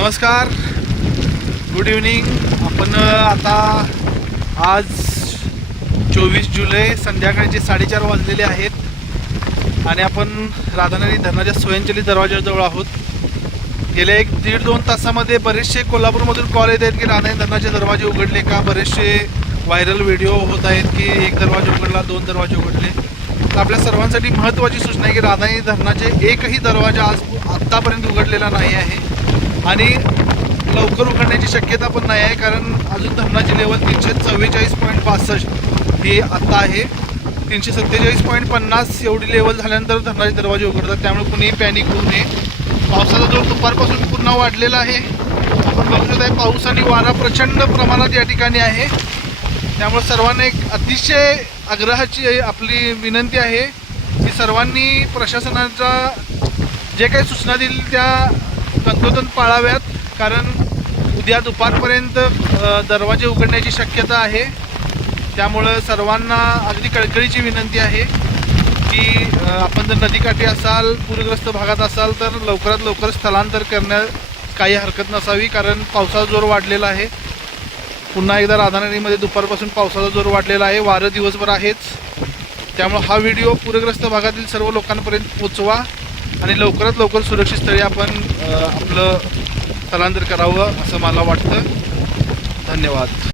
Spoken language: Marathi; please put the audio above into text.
नमस्कार, गुड इव्हनिंग. आपण आता आज 24 जुलै संध्याकाळचे 4:30 वाजलेले आहेत आणि आपण राधानगरी धरणाच्या स्वयंचलित दरवाजाजवळ आहोत. गेल्या 1-1.5-2 तासामध्ये बरेचसे कोल्हापूरमधून कॉल येत आहेत की राधानगरी धरणाचे दरवाजे उघडले का. बरेचसे व्हायरल व्हिडिओ होत आहेत की 1 दरवाजा उघडला, 2 दरवाजे उघडले. तर आपल्या सर्वांसाठी महत्त्वाची सूचना आहे की राधानगरी धरणाचे एकही दरवाजा आत्तापर्यंत उघडलेला नाही आहे आणि लवकर उघडण्याची शक्यता पण नाही आहे, कारण अजून धरणाची लेवल 344.62 ही आत्ता आहे. 347.50 एवढी लेवल झाल्यानंतर धरणाचे दरवाजे उघडतात. त्यामुळे कुणीही पॅनिक होऊ नये. पावसाचा जोर दुपारपासून पुन्हा वाढलेला आहे. आपण बघू शकता पाऊस आणि वारा प्रचंड प्रमाणात या ठिकाणी आहे. त्यामुळे सर्वांना एक अतिशय आग्रहाची आपली विनंती आहे की सर्वांनी प्रशासनाच्या जे काही सूचना दिली त्या तंतोतंत पाळाव्यात, कारण उद्या दुपारपर्यंत दरवाजे उघडण्याची शक्यता आहे. त्यामुळं सर्वांना अगदी कळकळीची विनंती आहे की आपण जर नदीकाठी असाल, पूरग्रस्त भागात असाल तर लवकरात लवकर स्थलांतर करण्यास काही हरकत नसावी, कारण पावसाचा जोर वाढलेला आहे. पुन्हा एकदा राधानगरीमध्ये दुपारपासून पावसाचा जोर वाढलेला आहे. वारं दिवसभर आहेच. त्यामुळे हा व्हिडिओ पूरग्रस्त भागातील सर्व लोकांपर्यंत पोचवा आणि लवकरात लवकर सुरक्षित स्थळी आपण आपलं स्थलांतर करावं असं मला वाटतं. धन्यवाद.